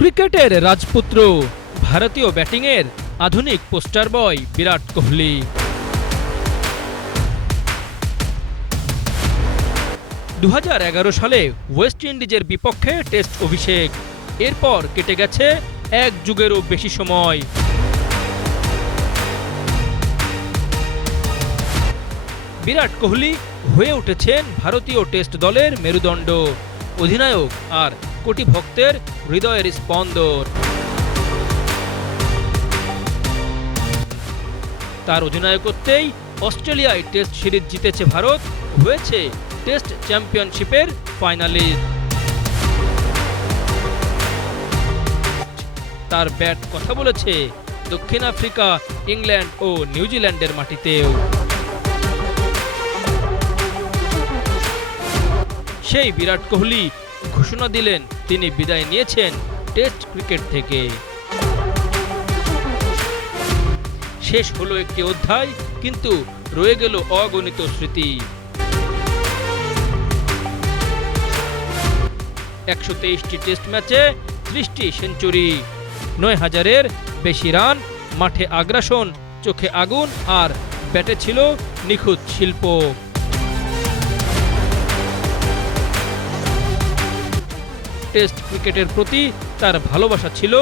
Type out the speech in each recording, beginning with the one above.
ক্রিকেটের রাজপুত্র। ভারতীয় ব্যাটিংয়ের আধুনিক পোস্টার বয় বিরাট কোহলি। দু হাজার এগারো সালে ওয়েস্ট ইন্ডিজের বিপক্ষে টেস্ট অভিষেক। এরপর কেটে গেছে এক যুগেরও বেশি সময়। বিরাট কোহলি হয়ে উঠেছেন ভারতীয় টেস্ট দলের মেরুদণ্ড। অধিনায়ক আর কোটি ভক্তের হৃদয়ের স্পন্দন। তার অধিনায়কত্বেই অস্ট্রেলিয়ায় টেস্ট সিরিজ জিতেছে ভারত, হয়েছে টেস্ট চ্যাম্পিয়নশিপের ফাইনালিস্ট। তার ব্যাট কথা বলেছে দক্ষিণ আফ্রিকা, ইংল্যান্ড ও নিউজিল্যান্ডের মাটিতেও। সেই বিরাট কোহলি ঘোষণা দিলেন তিনি বিদায় নিয়েছেন টেস্ট ক্রিকেট থেকে। শেষ হলো একটি অধ্যায়, কিন্তু রয়ে গেল অগণিত স্মৃতি। একশো তেইশটি টেস্ট ম্যাচে ত্রিশটি সেঞ্চুরি, নয় হাজারের বেশি রান, মাঠে আগ্রাসন, চোখে আগুন আর ব্যাটে ছিল নিখুঁত শিল্প। টেস্ট ক্রিকেটের প্রতি তার ভালোবাসা ছিল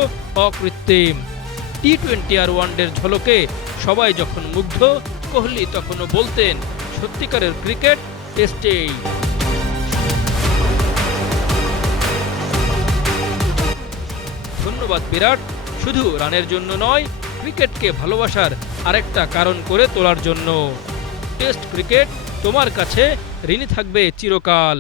অকৃত্রিম। টি টোয়েন্টি আর ওয়ানডের ঝলকে সবাই যখন মুগ্ধ, কোহলি তখনও বলতেন, সত্যিকারের ক্রিকেট টেস্টেই। ধন্যবাদ বিরাট, শুধু রানের জন্য নয়, ক্রিকেটকে ভালোবাসার আরেকটা কারণ করে তোলার জন্য। টেস্ট ক্রিকেট তোমার কাছে, ঋণী থাকবে চিরকাল।